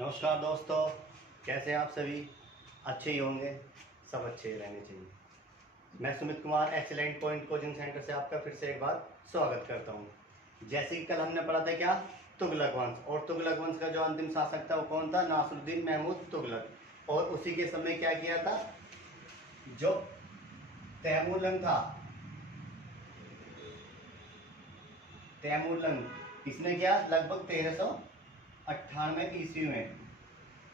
नमस्कार दोस्तों, कैसे हैं आप सभी? अच्छे ही होंगे, सब अच्छे रहने चाहिए। मैं Sumit Kumar excellent point coaching centre से आपका फिर से एक बार स्वागत करता हूं। जैसे कि कल हमने पढ़ा था क्या, तुगलक वंश, और तुगलक वंश का जो अंतिम शासक था वो कौन था? नासिरुद्दीन महमूद तुगलक। और उसी के समय क्या किया था, जो तैमूरलंग था, तैमूरलंग, इसने क्या लगभग 1398 ईस्वी में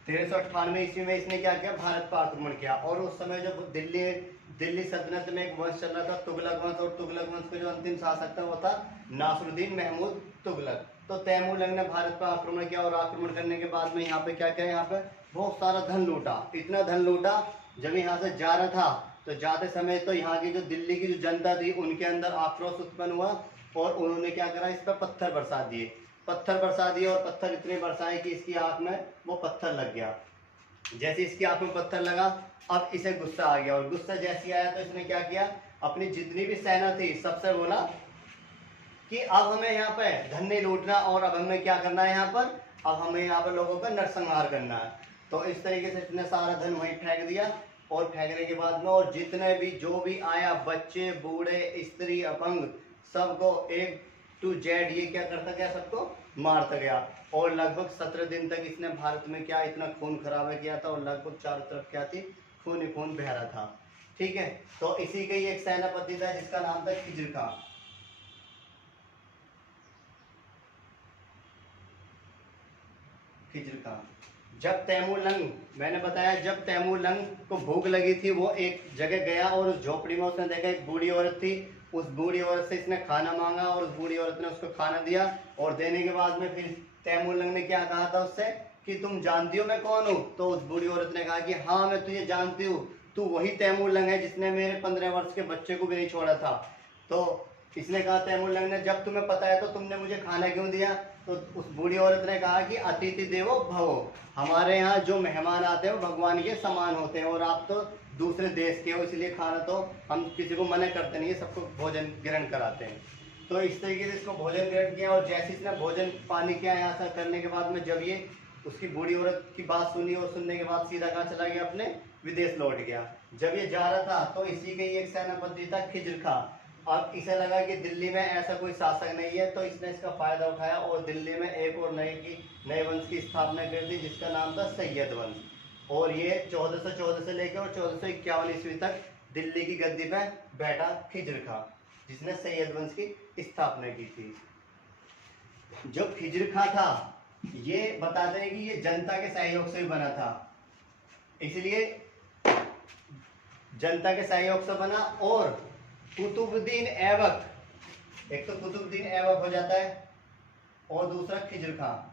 1398 ईस्वी में इसने क्या किया, भारत पर आक्रमण किया। और उस समय जो दिल्ली सल्तनत में एक वंश चल रहा था तुगलक वंश, और तुगलक वंश का जो अंतिम शासक था वो था नासिरुद्दीन महमूद तुगलक। तो तैमूरलंग ने भारत पर आक्रमण किया, और आक्रमण करने के बाद में यहाँ पे क्या किया, यहाँ पे बहुत सारा धन लूटा। इतना धन लूटा, जब यहाँ से जा रहा था तो जाते समय तो यहाँ की जो दिल्ली की जो जनता थी उनके अंदर आक्रोश उत्पन्न हुआ, और उन्होंने क्या करा, इस पर पत्थर बरसा दिए। पत्थर बरसा दिए, और पत्थर इतने बरसाए कि इसकी आंख में वो पत्थर लग गया। जैसे इसकी आंख में पत्थर लगा, अब इसे गुस्सा आ गया, और गुस्सा जैसे आया तो इसने क्या किया, अपनी जितनी भी सेना थी सबसे बोला कि अब हमें यहाँ पे धन नहीं लूटना, और अब हमें क्या करना है, यहाँ पर अब हमें यहाँ पर लोगों का नरसंहार करना है। तो इस तरीके से इसने सारा धन वहीं फेंक दिया, और फेंकने के बाद में और जितने भी जो भी आया, बच्चे बूढ़े स्त्री अपंग, सबको A to Z ये क्या करता गया, सबको मारता गया। और लगभग 17 दिन तक इसने भारत में क्या इतना खून खराबा किया था, और लगभग चारों तरफ क्या थी, खून ही खून बह रहा था। ठीक है, तो इसी का ही एक सेनापति था जिसका नाम था खिज्र खां। खिज्र खां। जब तैमूरलंग, मैंने बताया जब तैमूरलंग को भूख लगी थी, वो एक जगह गया और उस झोपड़ी में उसने देखा एक बूढ़ी औरत थी। उस बूढ़ी औरत से इसने खाना मांगा, और उस बूढ़ी औरत ने उसको खाना दिया। और देने के बाद में फिर तैमूरलंग ने क्या कहा था उससे कि तुम जानती हो मैं कौन हूँ? तो उस बूढ़ी औरत ने कहा कि हाँ मैं तुझे जानती हूँ, तू वही तैमूरलंग है जिसने मेरे 15 वर्ष के बच्चे को भी नहीं छोड़ा था। तो इसने कहा तैमूरलंग ने, जब तुम्हें पता है तो तुमने मुझे खाना क्यों दिया? तो उस बूढ़ी औरत ने कहा कि अतिथि देवो भवो, हमारे यहाँ जो मेहमान आते हैं वो भगवान के समान होते हैं, और आप तो दूसरे देश के हो, इसलिए खाना तो हम किसी को मना करते नहीं है, सबको भोजन ग्रहण कराते हैं। तो इस तरीके से इसको भोजन ग्रहण किया, और जैसे इसने भोजन पानी किया यहाँ से करने के बाद में, जब ये उसकी बूढ़ी औरत की बात सुनी, और सुनने के बाद सीधा कहाँ चला गया, अपने विदेश लौट गया। जब ये जा रहा था तो इसी के ही एक सेनापति था खिज्र खां। अब इसे लगा कि दिल्ली में ऐसा कोई शासक नहीं है, तो इसने इसका फायदा उठाया और दिल्ली में एक और नए वंश की स्थापना कर दी, जिसका नाम था सैयद वंश। और ये 1414 से लेकर और 1451 ईस्वी तक दिल्ली की गद्दी पर बैठा खिज्र खां, जिसने सैयद वंश की स्थापना की थी। जो खिज्र खां था, ये बताते हैं कि ये जनता के सहयोग से ही बना था, इसलिए जनता के सहयोग से बना। और कुतुबुद्दीन ऐबक, एक तो कुतुबुद्दीन ऐबक हो जाता है, और दूसरा खिज्र खां।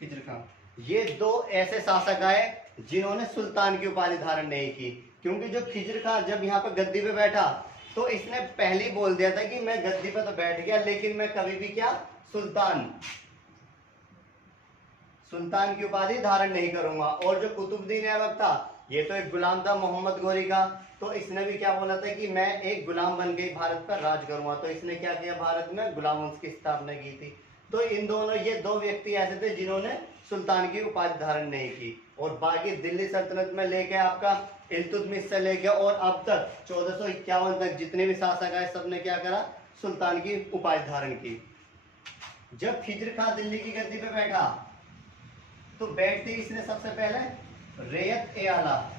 खिज्र खां, ये दो ऐसे शासक आए जिन्होंने सुल्तान की उपाधि धारण नहीं की। क्योंकि जो खिज्र खां जब यहाँ पर गद्दी पे बैठा, तो इसने पहले ही बोल दिया था कि मैं गद्दी पे तो बैठ गया, लेकिन मैं कभी भी क्या, सुल्तान की उपाधि धारण नहीं करूंगा। और जो कुतुबुद्दीन ऐबक था, ये तो एक गुलाम था मोहम्मद गोरी का, तो इसने भी क्या बोला था कि मैं एक गुलाम बन के भारत पर राज करूंगा। तो इसने क्या किया, भारत में गुलाम वंश की स्थापना की थी। तो इन दोनों, ये दो व्यक्ति ऐसे थे जिन्होंने सुल्तान की उपाधि धारण नहीं की। और बाकी दिल्ली सल्तनत में लेके आपका इल्तुतमिश से लेके और अब तक 1451 तक जितने भी शासक आए, सबने क्या करा, सुल्तान की उपाधि धारण की। जब खिज्र खां दिल्ली की गद्दी पे बैठा, तो बैठते ही इसने सबसे पहले रेयत ए आला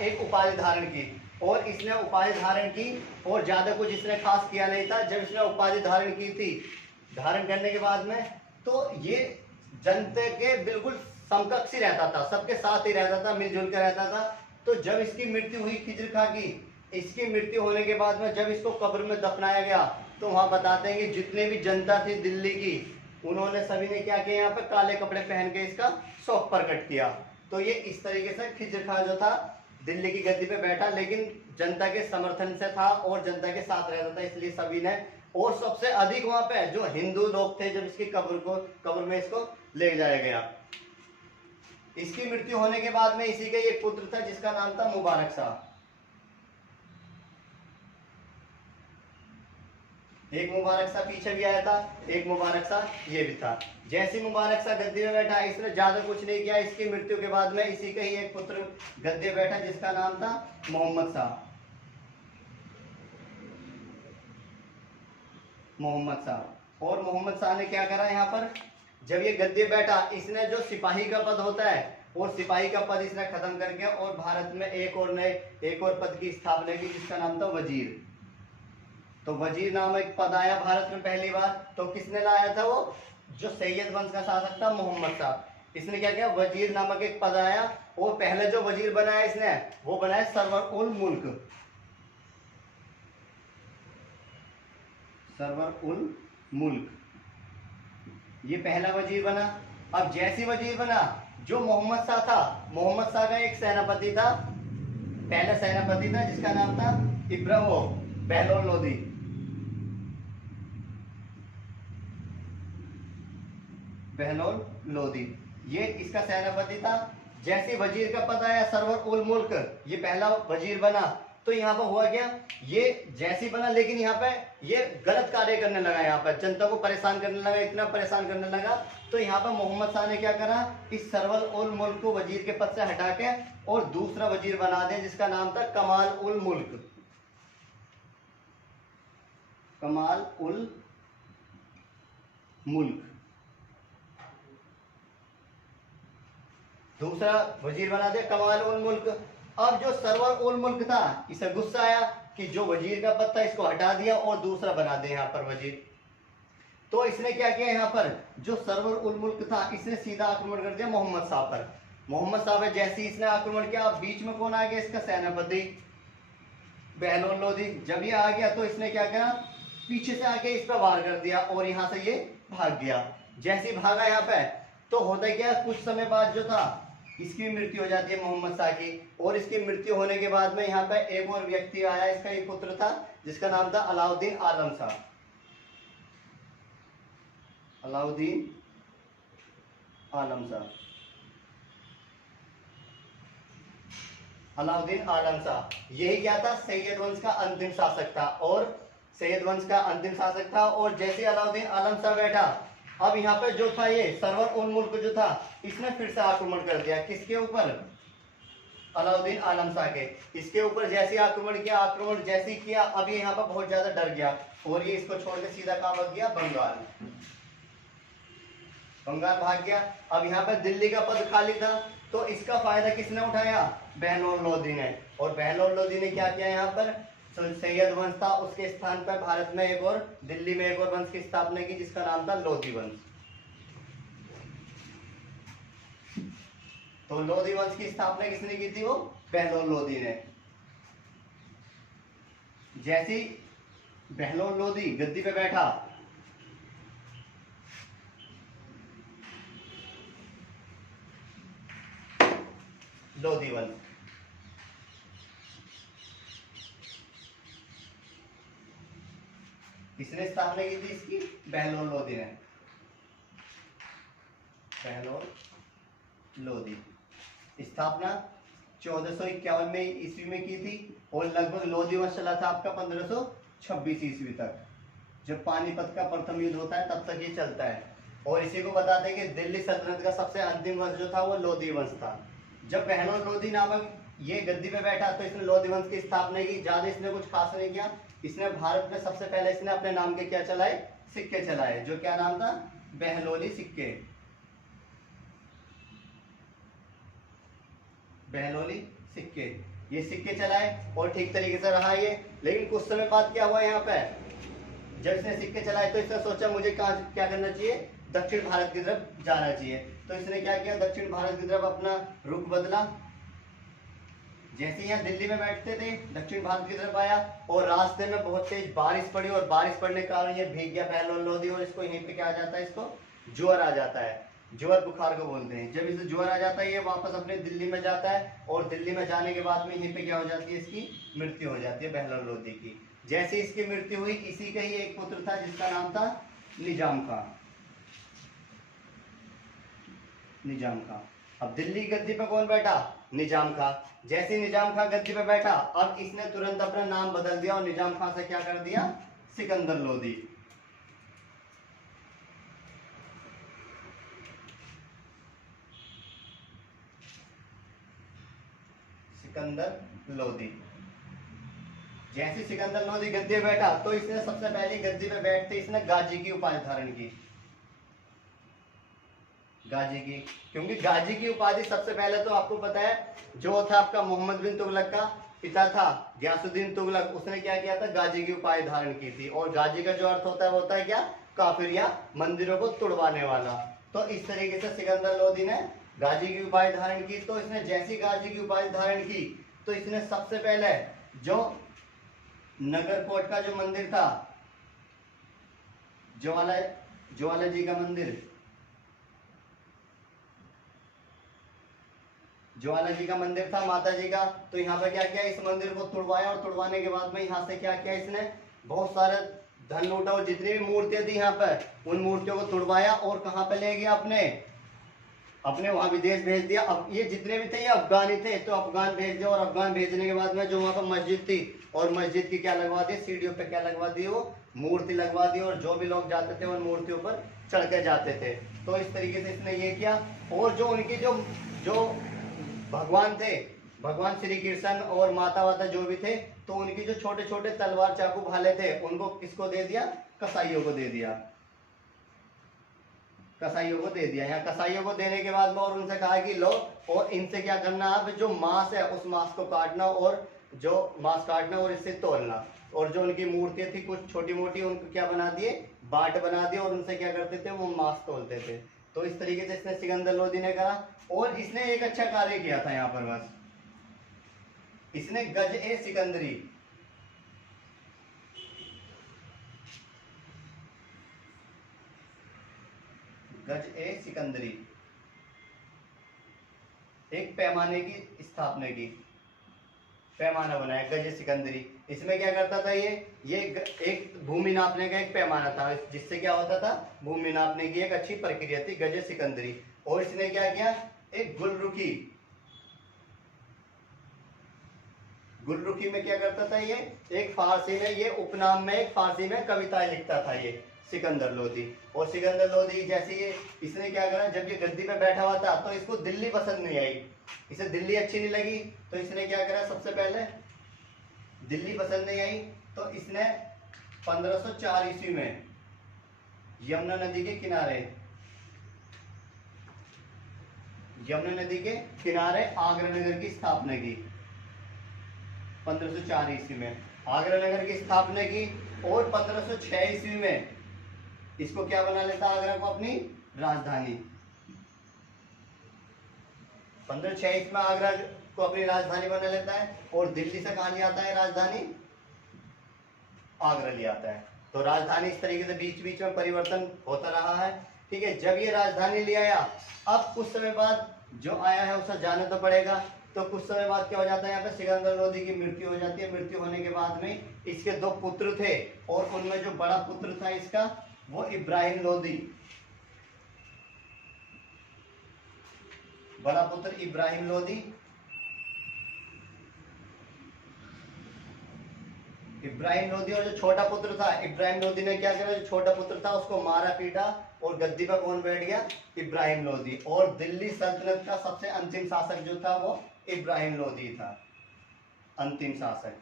एक उपाधि धारण की। और इसने उपाधि धारण की, और ज्यादा कुछ इसने खास किया नहीं था। जब इसने उपाधि धारण की थी, धारण करने के बाद में, तो ये जनता के बिल्कुल समकक्ष ही रहता था, सबके साथ ही रहता था, मिलजुल कर रहता था। तो जब इसकी मृत्यु हुई खिज्र खां की, इसकी मृत्यु होने के बाद में जब इसको कब्र में दफनाया गया, तो वहां बताते हैं कि जितने भी जनता थी दिल्ली की, उन्होंने सभी ने क्या किया, यहाँ पे काले कपड़े पहन के इसका शोक प्रकट किया। तो ये इस तरीके से खिज्र खां जो था दिल्ली की गद्दी पे बैठा, लेकिन जनता के समर्थन से था और जनता के साथ रहता था, इसलिए सभी ने। और सबसे अधिक वहां पे जो हिंदू लोग थे, जब इसकी कब्र में इसको ले जाया गया। इसकी मृत्यु होने के बाद में इसी का एक पुत्र था जिसका नाम था मुबारक शाह। एक मुबारक सा पीछे भी आया था, एक मुबारक सा ये भी था। जैसे मुबारक सा गद्दी में बैठा, इसने ज्यादा कुछ नहीं किया। इसकी मृत्यु के बाद में इसी का ही एक पुत्र गद्दी में बैठा जिसका नाम था मोहम्मद शाह। मोहम्मद शाह। और मोहम्मद शाह ने क्या करा यहाँ पर, जब ये गद्दी में बैठा, इसने जो सिपाही का पद होता है और सिपाही का पद इसने खत्म करके और भारत में एक और पद की स्थापना की जिसका नाम था वजीर। तो वजीर नाम एक पद आया भारत में पहली बार। तो किसने लाया था, वो जो सैयद वंश का शासक था मोहम्मद शाह। इसने क्या किया, वजीर नामक एक पद आया और पहले जो वजीर बनाया इसने, वो बनाया सरवर उल मुल्क। सरवर उल मुल्क, ये पहला वजीर बना। अब जैसी वजीर बना, जो मोहम्मद शाह था, मोहम्मद शाह का एक सेनापति था, पहला सेनापति था जिसका नाम था इब्राहिम बहलोल लोदी। बहलोल लोदी, ये इसका सेनापति था। जैसे वजीर का पद आया सरवर उल मुल्क, ये पहला वजीर बना। तो यहाँ पर हुआ क्या, ये जैसी बना लेकिन यहाँ पे ये गलत कार्य करने लगा, यहाँ पर जनता को परेशान करने लगा, इतना परेशान करने लगा। तो यहाँ पर मोहम्मद शाह ने क्या करा, इस सरवर उल मुल्क को वजीर के पद से हटा के और दूसरा वजीर बना दिया जिसका नाम था कमाल उल मुल्क। कमाल उल मुल्क दूसरा वजीर बना दिया कमाल उल मुल्क। अब जो सरवर उल मुल्क था, इसे गुस्सा आया कि जो वजीर का पद था इसको हटा दिया और दूसरा बना दिया यहाँ पर वजीर। तो इसने क्या किया, यहाँ पर जो सरवर उल मुल्क था इसने सीधा आक्रमण कर दिया मोहम्मद शाह पर। मोहम्मद शाह पर जैसे ही इसने आक्रमण किया, बीच में कौन आ गया, इसका सेनापति बहलोल लोदी। जब ये आ गया तो इसने क्या किया, पीछे से आके इस पर वार कर दिया और यहाँ से ये भाग गया। जैसे भागा यहाँ पे, तो होता क्या, कुछ समय बाद जो था इसकी मृत्यु हो जाती है मोहम्मद शाह की। और इसकी मृत्यु होने के बाद में यहाँ पे एक और व्यक्ति आया, इसका एक पुत्र था जिसका नाम था अलाउद्दीन आलम शाह। अलाउद्दीन आलम शाह, अलाउद्दीन आलम शाह यही क्या था, सैयद वंश का अंतिम शासक था। और सैयद वंश का अंतिम शासक था। और जैसे अलाउद्दीन आलम शाह बैठा, अब यहाँ पे जो था ये सरवर उल मुल्क जो था, इसने फिर से आक्रमण कर दिया। किसके ऊपर, अलाउद्दीन आलम शाह के। इसके ऊपर जैसे आक्रमण किया, आक्रमण जैसे किया, अब ये यहाँ पर बहुत ज्यादा डर गया और ये इसको छोड़कर सीधा कहाँ भाग गया, बंगाल। बंगाल भाग गया। अब यहाँ पर दिल्ली का पद खाली था, तो इसका फायदा किसने उठाया, बहलोल लोदी ने। और बहलोल लोदी ने क्या किया, यहाँ पर सैयद वंश था उसके स्थान पर भारत में एक और, दिल्ली में एक और वंश की स्थापना की जिसका नाम था लोधी वंश। तो लोधी वंश की स्थापना किसने की थी, वो बहलोल लोदी ने। जैसी बहलोल लोदी गद्दी पे बैठा, लोधी वंश, किसने स्थापना की थी इसकी, बहलोल लोदी ने। बहलोल लोदी स्थापना 1451 में ईस्वी में की थी और लगभग लोधी वंश चला था आपका 1526 ईस्वी तक। जब पानीपत का प्रथम युद्ध होता है तब तक ये चलता है। और इसी को बताते हैं कि दिल्ली सल्तनत का सबसे अंतिम वंश जो था वो लोधी वंश था। जब बहलोल लोदी नामक ये गद्दी पे बैठा तो इसने लोधी वंश की स्थापना की। ज्यादा इसने कुछ खास नहीं किया। इसने भारत में सबसे पहले इसने अपने नाम के क्या चलाए, सिक्के चलाए, जो क्या नाम था, बहलोली सिक्के। बहलोली सिक्के, ये सिक्के चलाए और ठीक तरीके से रहा ये। लेकिन कुछ समय बाद क्या हुआ, यहाँ पे जब इसने सिक्के चलाए तो इसने सोचा मुझे कहाँ क्या करना चाहिए, दक्षिण भारत की तरफ जाना चाहिए। तो इसने क्या किया, दक्षिण भारत की तरफ अपना रुख बदला। जैसे यहाँ दिल्ली में बैठते थे, दक्षिण भारत की तरफ आया और रास्ते में बहुत तेज बारिश पड़ी और बारिश पड़ने के कारण ये भीग गया बहलोल लोदी और इसको यहीं पे क्या आ जाता है, इसको ज्वर आ जाता है। ज्वर बुखार को बोलते हैं। जब इसे ज्वर आ जाता है ये वापस अपने दिल्ली में जाता है और दिल्ली में जाने के बाद में यहीं पे क्या हो जाती है, इसकी मृत्यु हो जाती है बहलोल लोदी की। जैसे इसकी मृत्यु हुई, इसी का ही एक पुत्र था जिसका नाम था निजाम खां। निजाम खां। अब दिल्ली गद्दी पे कौन बैठा, निजाम खां। जैसे निजाम खां गद्दी पे बैठा, अब इसने तुरंत अपना नाम बदल दिया और निजाम खां से क्या कर दिया, सिकंदर लोदी। सिकंदर लोदी। जैसे सिकंदर लोदी गद्दी पे बैठा तो इसने सबसे पहले गद्दी पे बैठते इसने गाजी की उपाधि धारण की। गाजी की, क्योंकि गाजी की उपाधि सबसे पहले तो आपको पता है जो था आपका मोहम्मद बिन तुगलक का पिता था गयासुद्दीन तुगलक, उसने क्या किया था, गाजी की उपाधि धारण की थी। और गाजी का जो अर्थ होता है वो होता है क्या, काफिर या मंदिरों को तुड़वाने वाला। तो इस तरीके से सिकंदर लोदी ने गाजी की उपाधि धारण की। तो इसने जैसी गाजी की उपाधि धारण की तो इसने सबसे पहले जो नगरकोट का जो मंदिर था, ज्वाला ज्वाला जी का मंदिर, ज्वाला जी का मंदिर था माता जी का, तो यहाँ पर क्या किया, इस मंदिर को तुड़वाया। और तुड़वाने के बाद में यहाँ से क्या किया इसने, बहुत सारे धन लूटा और जितनी भी मूर्तियां थी यहाँ पर उन मूर्तियों को तुड़वाया और कहाँ पे ले गया, अपने अपने वहां विदेश भेज दिया। अब ये जितने भी थे ये अफगानी थे, तो अफगान भेज दिया। और अफगान भेजने के बाद में जो वहां पर मस्जिद थी, और मस्जिद की क्या लगवा दी, सीढ़ियों पे क्या लगवा दी, वो मूर्ति लगवा दी। और जो भी लोग जाते थे उन मूर्तियों पर चढ़ के जाते थे। तो इस तरीके से इसने ये किया। और जो उनकी जो भगवान थे, भगवान श्री कृष्ण और माता वाता जो भी थे, तो उनकी जो छोटे छोटे तलवार चाकू भाले थे उनको किसको दे दिया, कसाईयों को दे दिया। कसाईयों को दे दिया। यहाँ कसाईयों को देने के बाद में और उनसे कहा कि लो, और इनसे क्या करना, आप जो मांस है उस मांस को काटना, और जो मांस काटना और इससे तोलना। और जो उनकी मूर्तियां थी कुछ छोटी मोटी, उनको क्या बना दिए, बाट बना दिए, और उनसे क्या करते थे, वो मांस तोलते थे। तो इस तरीके से इसने सिकंदर लोदी ने कहा। और इसने एक अच्छा कार्य किया था यहाँ पर, बस इसने गज ए सिकंदरी, गज ए सिकंदरी, एक पैमाने की स्थापना की, पैमाना बनाया गज सिकंदरी। इसमें क्या करता था, ये एक भूमि नापने का एक पैमाना था, जिससे क्या होता था, भूमि नापने की एक अच्छी प्रक्रिया थी, गज सिकंदरी। और इसने क्या किया, एक गुलरुखी, गुलरुखी में क्या करता था, ये एक फारसी में, ये उपनाम में, एक फारसी में कविताएं लिखता था ये सिकंदर लोदी। और सिकंदर लोदी जैसे ये, इसने क्या करा, जब ये गद्दी पे बैठा हुआ था तो इसको दिल्ली पसंद नहीं आई, इसे दिल्ली अच्छी नहीं लगी। तो इसने क्या करा, सबसे पहले दिल्ली पसंद नहीं आई तो इसने 1504 ईस्वी में यमुना नदी के किनारे, यमुना नदी के किनारे आगरा नगर की स्थापना की। 1504 ईस्वी में आगरा नगर की स्थापना की। और 1506 ईस्वी में इसको क्या बना लेता, आगरा को अपनी राजधानी। 1506 ईस्वी में आगरा को अपनी राजधानी बना लेता है। और दिल्ली से कहां ले आता है राजधानी, आगरा ले आता है। तो राजधानी इस तरीके से बीच बीच में परिवर्तन होता रहा है। ठीक है, जब ये राजधानी ले आया, अब कुछ समय बाद जो आया है उसे जाना तो पड़ेगा। तो कुछ समय बाद क्या हो जाता है, यहाँ पे सिकंदर लोदी की मृत्यु हो जाती है। मृत्यु होने के बाद में इसके दो पुत्र थे, और उनमें जो बड़ा पुत्र था इसका, वो इब्राहिम लोदी, बड़ा पुत्र इब्राहिम लोदी। इब्राहिम लोदी, और जो छोटा पुत्र था इब्राहिम लोदी ने क्या किया, जो छोटा पुत्र था उसको मारा पीटा, और गद्दी पर कौन बैठ गया, इब्राहिम लोदी। और दिल्ली सल्तनत का सबसे अंतिम शासक जो था वो इब्राहिम लोदी था, अंतिम शासक,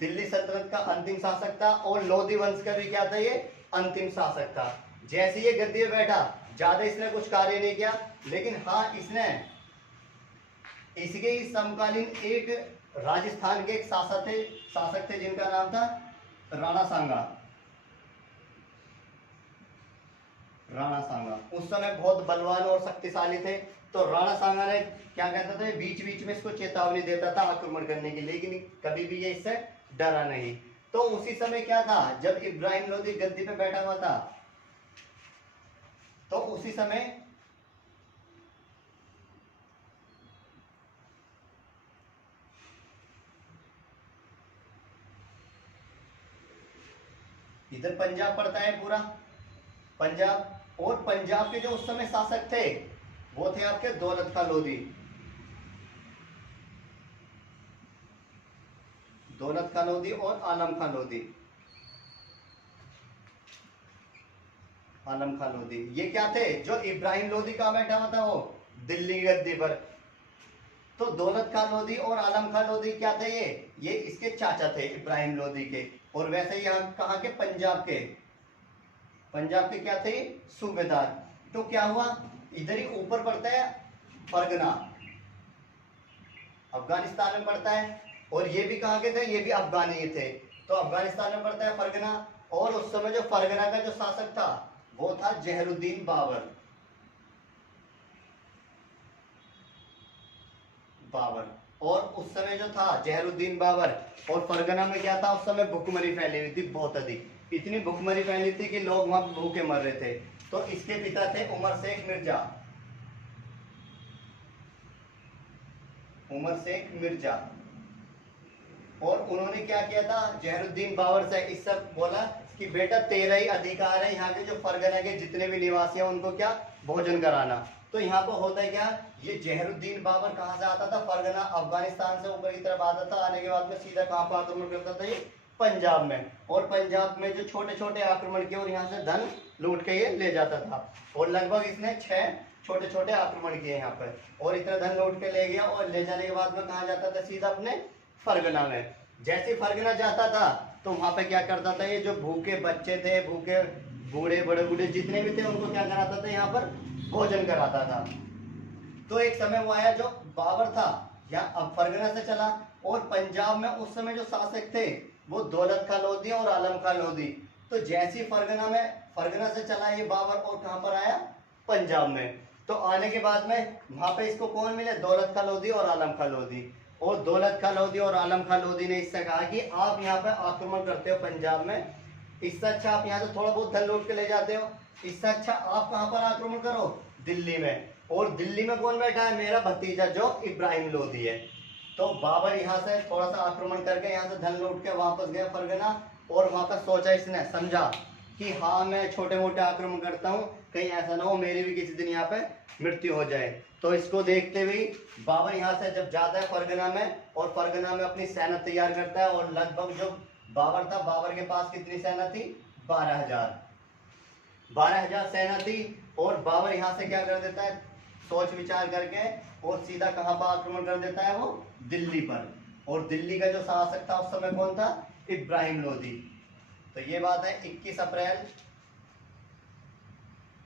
दिल्ली सल्तनत का अंतिम शासक था। और लोदी वंश का भी क्या था, ये अंतिम शासक था। जैसे ये गद्दी पे बैठा, ज्यादा इसने कुछ कार्य नहीं किया, लेकिन हाँ इसने इसके ही समकालीन एक राजस्थान के एक शासक थे जिनका नाम था राणा सांगा। राणा सांगा उस समय बहुत बलवान और शक्तिशाली थे। तो राणा सांगा ने क्या कहता था, बीच बीच में इसको चेतावनी देता था आक्रमण करने की, लेकिन कभी भी ये इससे डरा नहीं। तो उसी समय क्या था, जब इब्राहिम लोदी गद्दी पे बैठा हुआ था, तो उसी समय इधर पंजाब पड़ता है पूरा, पंजाब। और पंजाब के जो उस समय शासक थे वो थे आपके दौलत खां लोदी, दौलत खां लोदी और आलम खां लोदी। आलम खान लोधी। ये क्या थे? जो इब्राहिम लोधी कहाँ बैठा हुआ था? वो दिल्ली की गद्दी पर। तो दौलत खान लोधी और आलम खान लोधी क्या थे? ये इसके चाचा थे इब्राहिम लोधी के। और वैसे ही यहाँ कहाँ के? पंजाब के क्या थे? सूबेदार। तो क्या हुआ, इधर ही ऊपर पड़ता है फरगना, अफगानिस्तान में पड़ता है। और ये भी कहाँ के थे? ये भी अफगानी थे। तो अफगानिस्तान में पड़ता है फरगना। और उस समय जो फरगना का जो शासक था वो था जहरुद्दीन बाबर। और उस समय जो था जहरुद्दीन बाबर, और फरगना में क्या था उस समय? भुखमरी फैली हुई थी बहुत अधिक। इतनी भुखमरी फैली थी कि लोग वहां भूखे मर रहे थे। तो इसके पिता थे उमर शेख मिर्जा। और उन्होंने क्या किया था? जहरुद्दीन बाबर से इस सब बोला कि बेटा तेरा ही अधिकार है यहाँ के जो फरगना के जितने भी निवासी हैं उनको क्या? भोजन कराना। तो यहाँ पर होता है क्या? ये जहरुद्दीन बाबर कहाँ से आता था? फरगना, अफगानिस्तान से ऊपर की तरफ आता था। आने के बाद में सीधा कहाँ पर आक्रमण करता था? ये पंजाब में। और पंजाब में जो छोटे छोटे आक्रमण किए और यहाँ से धन लूट के ये ले जाता था। और लगभग इसने 6 छोटे छोटे आक्रमण किए यहाँ पर। और इतना धन लूट के ले गया और ले जाने के बाद में कहाँ जाता था? सीधा अपने फरगना में। जैसे फरगना जाता था तो वहां पे क्या करता था? ये जो भूखे बच्चे थे, भूखे बूढ़े, बड़े बूढ़े जितने भी थे उनको क्या कराता था? यहाँ पर भोजन कराता था। तो एक समय वो आया जो बाबर था यहाँ अब फरगना से चला। और पंजाब में उस समय जो शासक थे वो दौलत खान लोधी और आलम खान लोधी। तो जैसी फरगना से चला ये बाबर और कहाँ पर आया? पंजाब में। तो आने के बाद में वहां पे इसको कौन मिले? दौलत खान लोधी और आलम खान लोधी। और दौलत खान लोधी और आलम खान लोधी ने इससे कहा कि आप यहाँ पे आक्रमण करते हो पंजाब में, इससे अच्छा आप यहाँ से थोड़ा बहुत धन लूट के ले जाते हो, इससे अच्छा आप कहाँ पर आक्रमण करो? दिल्ली में। और दिल्ली में कौन बैठा है? मेरा भतीजा जो इब्राहिम लोधी है। तो बाबर यहाँ से थोड़ा सा आक्रमण करके यहाँ से धन लूट के वापस गया फरगना। और वहां पर सोचा, इसने समझा कि हाँ मैं छोटे मोटे आक्रमण करता हूँ, कहीं ऐसा ना हो मेरी भी किसी दिन यहाँ पे मृत्यु हो जाए। तो इसको देखते हुए बाबर यहाँ से जब जाता है फरगना में, और फरगना में अपनी सेना तैयार करता है। और लगभग जो बाबर था, बाबर के पास कितनी सेना थी? 12,000 सेना थी। और बाबर यहाँ से क्या कर देता है? सोच विचार करके और सीधा कहाँ पर आक्रमण कर देता है? वो दिल्ली पर। और दिल्ली का जो शासक था उस समय कौन था? इब्राहिम लोधी। तो ये बात है 21 अप्रैल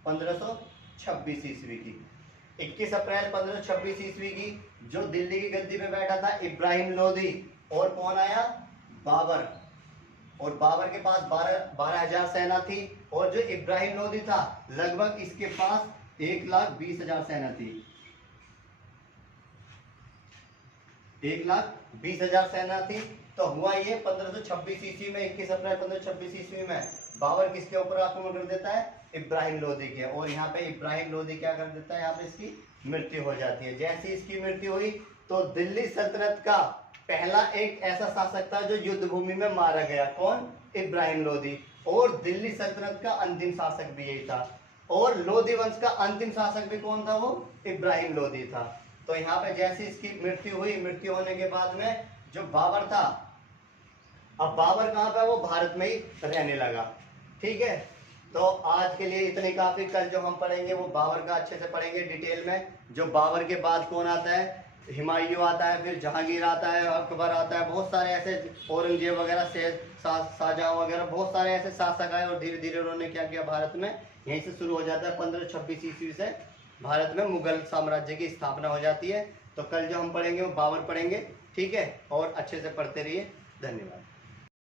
1526 ईस्वी की। 21 अप्रैल 1526 ईस्वी की जो दिल्ली की गद्दी पे बैठा था इब्राहिम लोधी। और कौन आया? बाबर। और बाबर के पास 12,000 सेना थी। और जो इब्राहिम लोधी था लगभग इसके पास 1,20,000 सेना थी। 1,20,000 सेना थी। तो हुआ ये 1526 ईस्वी में, 21 अप्रैल 1526 ईस्वी में बाबर किसके ऊपर आक्रमण कर देता है? इब्राहिम लोधी के। और यहाँ पे इब्राहिम लोधी क्या कर देता है? यहाँ पे इसकी मृत्यु हो जाती है। जैसे इसकी मृत्यु हुई तो दिल्ली सल्तनत का पहला एक ऐसा शासक था जो युद्ध भूमि में मारा गया। कौन? इब्राहिम लोधी। और दिल्ली सल्तनत का अंतिम शासक भी यही था। और लोधी वंश का अंतिम शासक भी कौन था? वो इब्राहिम लोधी था। तो यहाँ पे जैसे इसकी मृत्यु हुई, मृत्यु होने के बाद में जो बाबर था, अब बाबर कहाँ पे? वो भारत में ही रहने लगा। ठीक है, तो आज के लिए इतने काफी। कल जो हम पढ़ेंगे वो बाबर का अच्छे से पढ़ेंगे डिटेल में। जो बाबर के बाद कौन आता है? हुमायूं आता है, फिर जहांगीर आता है, अकबर आता है, बहुत सारे ऐसे, औरंगजेब वगैरह, शाहजहां वगैरह, बहुत सारे ऐसे शासक आए। और धीरे धीरे उन्होंने क्या किया? भारत में यहीं से शुरू हो जाता है 1526 ईस्वी से भारत में मुगल साम्राज्य की स्थापना हो जाती है। तो कल जो हम पढ़ेंगे वो बाबर पढ़ेंगे। ठीक है, और अच्छे से पढ़ते रहिए। धन्यवाद।